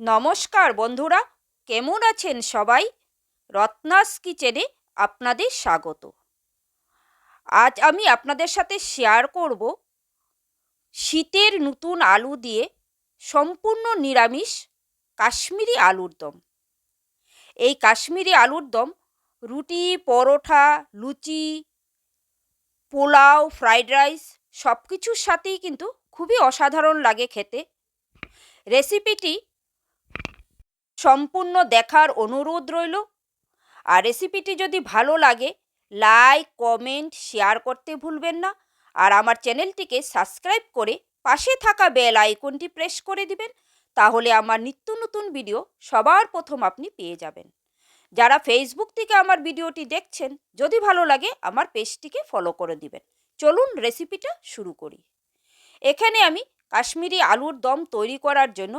নমস্কার বন্ধুরা, কেমন আছেন সবাই? রত্নাস কিচেনে আপনাদের স্বাগত। আজ আমি আপনাদের সাথে শেয়ার করব শীতের নতুন আলু দিয়ে সম্পূর্ণ নিরামিষ কাশ্মীরি আলুর দম। এই কাশ্মীরি আলুর দম রুটি পরোঠা লুচি, পোলাও ফ্রাইড রাইস সব কিছুর সাথেই কিন্তু খুবই অসাধারণ লাগে খেতে। রেসিপিটি সম্পূর্ণ দেখার অনুরোধ রইল। আর রেসিপিটি যদি ভালো লাগে লাইক কমেন্ট শেয়ার করতে ভুলবেন না। আর আমার চ্যানেলটিকে সাবস্ক্রাইব করে পাশে থাকা বেল আইকনটি প্রেস করে দিবেন, তাহলে আমার নিত্য নতুন ভিডিও সবার প্রথম আপনি পেয়ে যাবেন। যারা ফেসবুক থেকে আমার ভিডিওটি দেখছেন, যদি ভালো লাগে, আমার পেজটিকে ফলো করে দিবেন। চলুন রেসিপিটা শুরু করি। এখানে আমি কাশ্মীরি আলুর দম তৈরি করার জন্য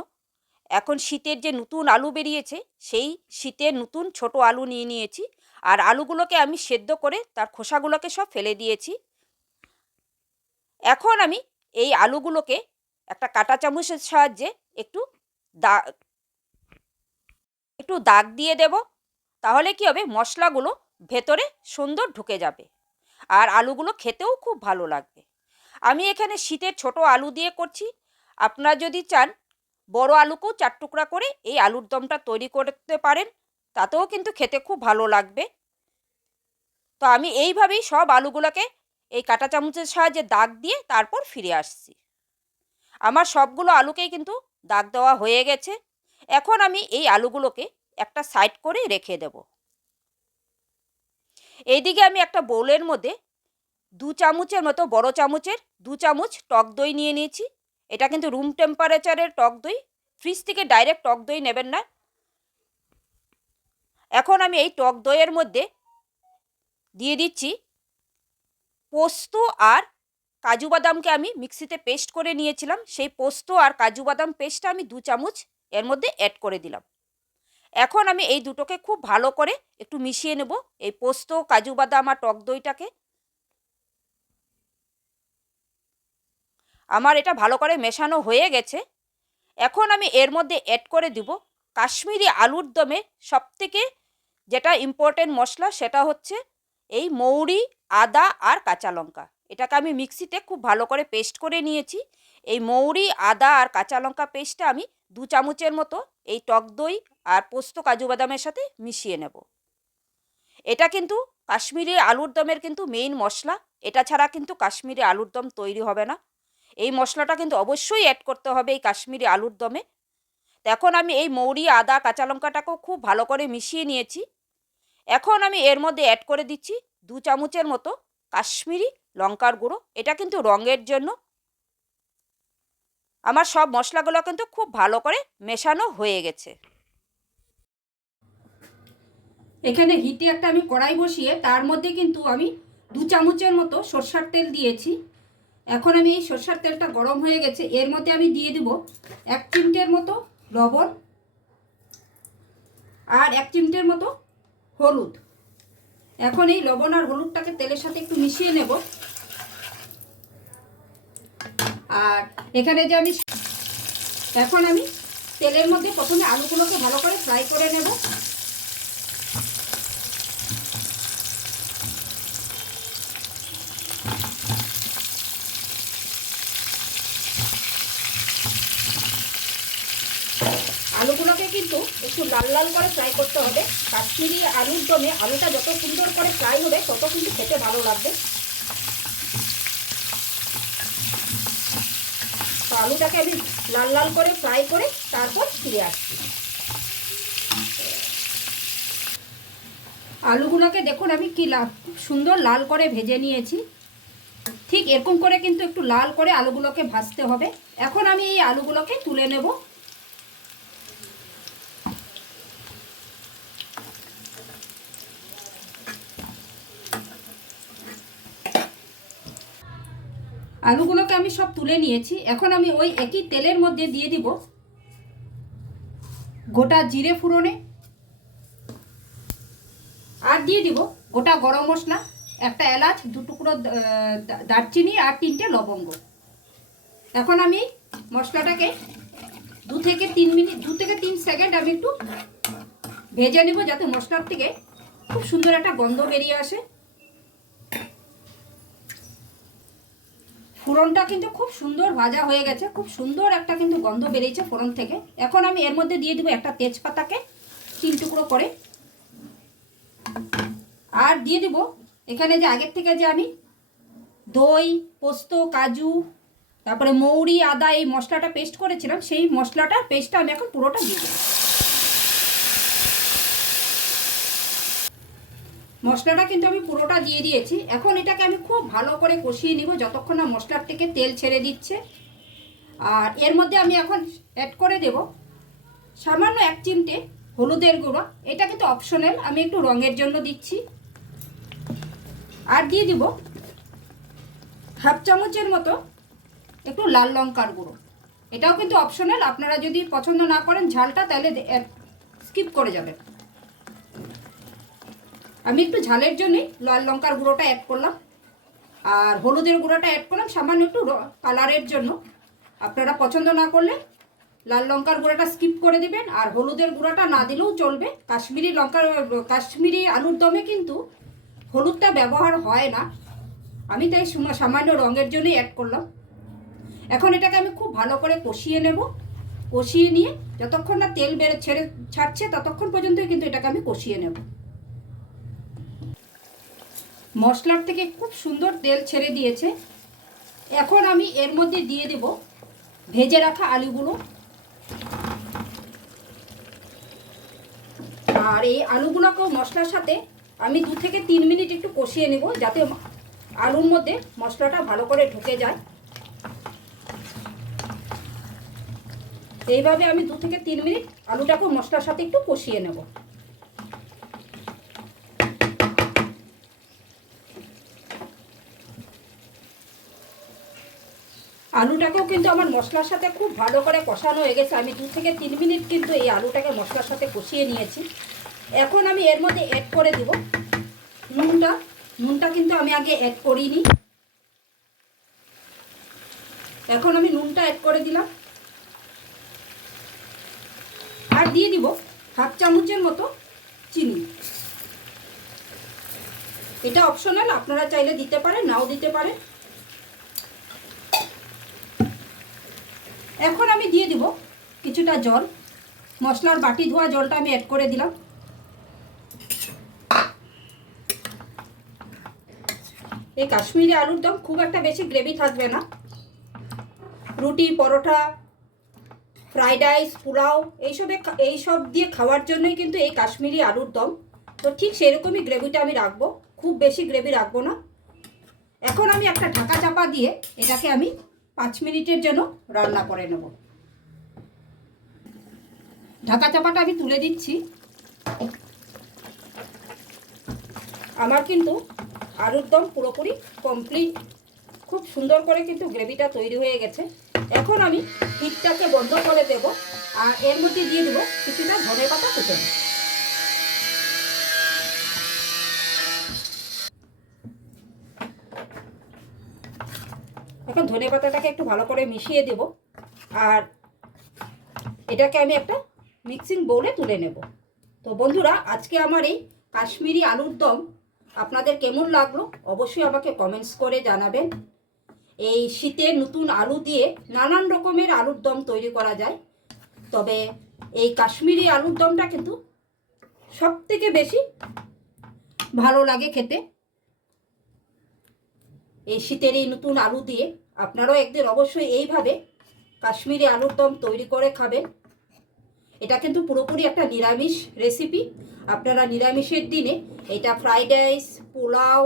এখন শীতের যে নতুন আলু বেরিয়েছে, সেই শীতের নতুন ছোট আলু নিয়ে নিয়েছি। আর আলুগুলোকে আমি সেদ্ধ করে তার খোসাগুলোকে সব ফেলে দিয়েছি। এখন আমি এই আলুগুলোকে একটা কাঁটা চামচের সাহায্যে একটু দা, একটু দাগ দিয়ে দেব। তাহলে কি হবে? মশলাগুলো ভেতরে সুন্দর ঢুকে যাবে। আর আলুগুলো খেতেও খুব ভালো লাগবে। আমি এখানে শীতের ছোট আলু দিয়ে করছি। আপনারা যদি চান বড় আলুকেও চার টুকরা করে এই আলুর দমটা তৈরি করতে পারেন। তাতেও কিন্তু খেতে খুব ভালো লাগবে। তো আমি এইভাবেই সব আলুগুলোকে এই কাটা চামচের সাহায্যে দাগ দিয়ে তারপর ফিরে আসছি। আমার সবগুলো আলুকেই কিন্তু দাগ দেওয়া হয়ে গেছে। এখন আমি এই আলুগুলোকে একটা সাইড করে রেখে দেব। এইদিকে আমি একটা বোলের মধ্যে দু চামচের মতো, বড় চামচের দু চামচ টক দই নিয়ে নিয়েছি। এটা কিন্তু রুম টেম্পারেচারের টক দই। ফ্রিজ থেকে ডাইরেক্ট টক দই নেবেন না। এখন আমি এই টক দইয়ের মধ্যে দিয়ে দিচ্ছি পোস্ত আর কাজু বাদামকে আমি মিক্সিতে পেস্ট করে নিয়েছিলাম। সেই পোস্ত আর কাজু বাদাম পেস্টটা আমি দু চামচ এর মধ্যে অ্যাড করে দিলাম। এখন আমি এই দুটোকে খুব ভালো করে একটু মিশিয়ে নেব। এই পোস্ত, কাজু বাদাম আর টক দইটাকে। আমার এটা ভালো করে মেশানো হয়ে গেছে। এখন আমি এর মধ্যে অ্যাড করে দিব। কাশ্মীরি আলুর দমে সবথেকে যেটা ইম্পর্টেন্ট মশলা সেটা হচ্ছে এই মৌরি, আদা আর কাঁচা লঙ্কা। এটাকে আমি মিক্সিতে খুব ভালো করে পেস্ট করে নিয়েছি। এই মৌরি, আদা আর কাঁচা লঙ্কা পেস্টটা আমি দু চামচের মতো এই টক দই আর পোস্ত কাজু বাদামের সাথে মিশিয়ে নেব। এটা কিন্তু কাশ্মীরি আলুর দমের কিন্তু মেইন মশলা। এটা ছাড়া কিন্তু কাশ্মীরি আলুর দম তৈরি হবে না। এই মশলাটা কিন্তু অবশ্যই অ্যাড করতে হবে এই কাশ্মীরি আলুর দমে। এখন আমি এই মৌরি, আদা, কাঁচা লঙ্কাটাকেও খুব ভালো করে মিশিয়ে নিয়েছি। এখন আমি এর মধ্যে অ্যাড করে দিচ্ছি দু চামচের মতো কাশ্মীরি লঙ্কার গুঁড়ো। এটা কিন্তু রঙের জন্য। আমার সব মশলাগুলো কিন্তু খুব ভালো করে মেশানো হয়ে গেছে। এখানে হিটে একটা আমি কড়াই বসিয়ে তার মধ্যে কিন্তু আমি দু চামচের মতো সর্ষার তেল দিয়েছি। এখন আমি এই সর্ষার তেলটা গরম হয়ে গেছে। এর মধ্যে আমি দিয়ে দেব এক চিমটের মতো লবণ আর এক চিমটের মতো হলুদ। এখন এই লবণ আর হলুদটাকে তেলের সাথে একটু মিশিয়ে নেব। আর এখানে যে আমি এখন আমি তেলের মধ্যে প্রথমে আলুগুলোকে ভালো করে ফ্রাই করে নেব। আলুগুলোকে কিন্তু একটু লাল লাল করে ফ্রাই করতে হবে। কাশ্মীরি আলুর দমে আলুটা যত সুন্দর করে ফ্রাই হবে, তত কিন্তু খেতে ভালো লাগবে। তো আলুটাকে আমি লাল লাল করে ফ্রাই করে তারপর ফিরে আসছি। আলুগুলোকে দেখুন আমি কি সুন্দর লাল করে ভেজে নিয়েছি। ঠিক এরকম করে কিন্তু একটু লাল করে আলুগুলোকে ভাজতে হবে। এখন আমি এই আলুগুলোকে তুলে নেব। আলুগুলোকে আমি সব তুলে নিয়েছি। এখন আমি ওই একই তেলের মধ্যে দিয়ে দিব গোটা জিরে ফুরনে আর দিয়ে দিব গোটা গরম মশলা, একটা এলাচ, দু টুকরো দারচিনি আর তিনটে লবঙ্গ। এখন আমি মশলাটাকে দু থেকে তিন মিনিট, দু থেকে তিন সেকেন্ড আমি একটু ভেজে নেব যাতে মশলার থেকে খুব সুন্দর একটা গন্ধ বেরিয়ে আসে। ফোড়নটা কিন্তু খুব সুন্দর ভাজা হয়ে গেছে, খুব সুন্দর একটা কিন্তু গন্ধ বেরিয়েছে ফোড়ন থেকে। এখন আমি এর মধ্যে দিয়ে দেবো একটা তেজপাতাকে তিন টুকরো করে। আর দিয়ে দেবো এখানে যে আগের থেকে যে আমি দই, পোস্ত, কাজু, তারপরে মৌরি, আদা এই মশলাটা পেস্ট করেছিলাম, সেই মশলাটার পেস্টটা আমি এখন পুরোটা দিয়ে দেবো। মশলাটা কিন্তু আমি পুরোটা দিয়ে দিয়েছি। এখন এটাকে আমি খুব ভালো করে কষিয়ে নিব যতক্ষণ না মশলার থেকে তেল ছেড়ে দিচ্ছে। আর এর মধ্যে আমি এখন অ্যাড করে দেব সামান্য এক চিমটে হলুদের গুঁড়ো। এটা কিন্তু অপশনাল আমি একটু রঙের জন্য দিচ্ছি। আর দিয়ে দিব হাফ চামচের মতো একটু লাল লঙ্কার গুঁড়ো। এটাও কিন্তু অপশনাল আপনারা যদি পছন্দ না করেন ঝালটা তাহলে স্কিপ করে যাবেন। আমি একটু ঝালের জন্যে লাল লঙ্কার গুঁড়োটা অ্যাড করলাম। আর হলুদের গুঁড়োটা অ্যাড করলাম, সামান্য একটু কালারের জন্য। আপনারা পছন্দ না করলে লাল লঙ্কার গুঁড়োটা স্কিপ করে দিবেন, আর হলুদের গুঁড়োটা না দিলেও চলবে। কাশ্মীরি লঙ্কার কাশ্মীরি আলুর দমে কিন্তু হলুদটা ব্যবহার হয় না। আমি তাই সামান্য রঙের জন্যই অ্যাড করলাম। এখন এটাকে আমি খুব ভালো করে কষিয়ে নেব। কষিয়ে নিয়ে যতক্ষণ না তেল বেড়ে ছেড়ে ছাড়ছে, ততক্ষণ পর্যন্তই কিন্তু এটাকে আমি কষিয়ে নেব। মশলার থেকে খুব সুন্দর তেল ছেড়ে দিয়েছে। এখন আমি এর মধ্যে দিয়ে দেব ভেজে রাখা আলুগুলো। আর এই আলুগুলোকেও মশলার সাথে আমি দু থেকে তিন মিনিট একটু কষিয়ে নেব যাতে আলুর মধ্যে মশলাটা ভালো করে ঢুকে যায়। এইভাবে আমি দু থেকে তিন মিনিট আলুটাকেও মশলার সাথে একটু কষিয়ে নেব। আলুটাকেও কিন্তু আমার মশলার সাথে খুব ভালো করে কষানো হয়ে গেছে। আমি দু থেকে তিন মিনিট কিন্তু এই আলুটাকে মশলার সাথে কষিয়ে নিয়েছি। এখন আমি এর মধ্যে অ্যাড করে দেব নুনটা। নুনটা কিন্তু আমি আগে অ্যাড করিনি। এখন আমি নুনটা অ্যাড করে দিলাম। আর দিয়ে দিব হাফ চামচের মতো চিনি। এটা অপশনাল আপনারা চাইলে দিতে পারেন, নাও দিতে পারেন। এখন আমি দিয়ে দিব কিছুটা জল। মশলার বাটি ধোয়া জলটা আমি অ্যাড করে দিলাম। এই কাশ্মীরি আলুর দম খুব একটা বেশি গ্রেভি থাকবে না। রুটি পরোটা ফ্রাইড রাইস পোলাও, এইসবে এইসব দিয়ে খাওয়ার জন্যই কিন্তু এই কাশ্মীরি আলুর দম। তো ঠিক সেরকমই গ্রেভিটা আমি রাখব। খুব বেশি গ্রেভি রাখব না। এখন আমি একটা ঢাকা চাপা দিয়ে এটাকে আমি পাঁচ মিনিটের জন্য রান্না করে নেব। ঢাকা চাপাটা আমি তুলে দিচ্ছি। আমার কিন্তু আলুর দম পুরোপুরি কমপ্লিট খুব সুন্দর করে কিন্তু গ্রেভিটা তৈরি হয়ে গেছে। এখন আমি হিটটাকে বন্ধ করে দেব আর এর মধ্যে দিয়ে দেবো কিছুটা ধনে পাতা কুচে এখন ধনে পাতাটাকে একটু ভালো করে মিশিয়ে দেব। আর এটাকে আমি একটা মিক্সিং বোলে তুলে নেব। তো বন্ধুরা, আজকে আমার এই কাশ্মীরি আলুর দম আপনাদের কেমন লাগল অবশ্যই আমাকে কমেন্টস করে জানাবেন। এই শীতের নতুন আলু দিয়ে নানান রকমের আলুর দম তৈরি করা যায়। তবে এই কাশ্মীরি আলুর দমটা কিন্তু সব থেকে বেশি ভালো লাগে খেতে। এই শীতের এই নতুন আলু দিয়ে আপনারাও একদিন অবশ্যই এইভাবে কাশ্মীরি আলুর দম তৈরি করে খাবেন। এটা কিন্তু পুরোপুরি একটা নিরামিষ রেসিপি আপনারা নিরামিষের দিনে এটা ফ্রাইড রাইস পোলাও,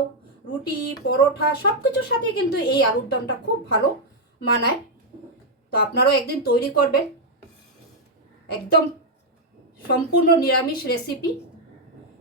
রুটি, পরোটা সব কিছুর সাথে কিন্তু এই আলুর দমটা খুব ভালো মানায়। তো আপনারাও একদিন তৈরি করবেন। একদম সম্পূর্ণ নিরামিষ রেসিপি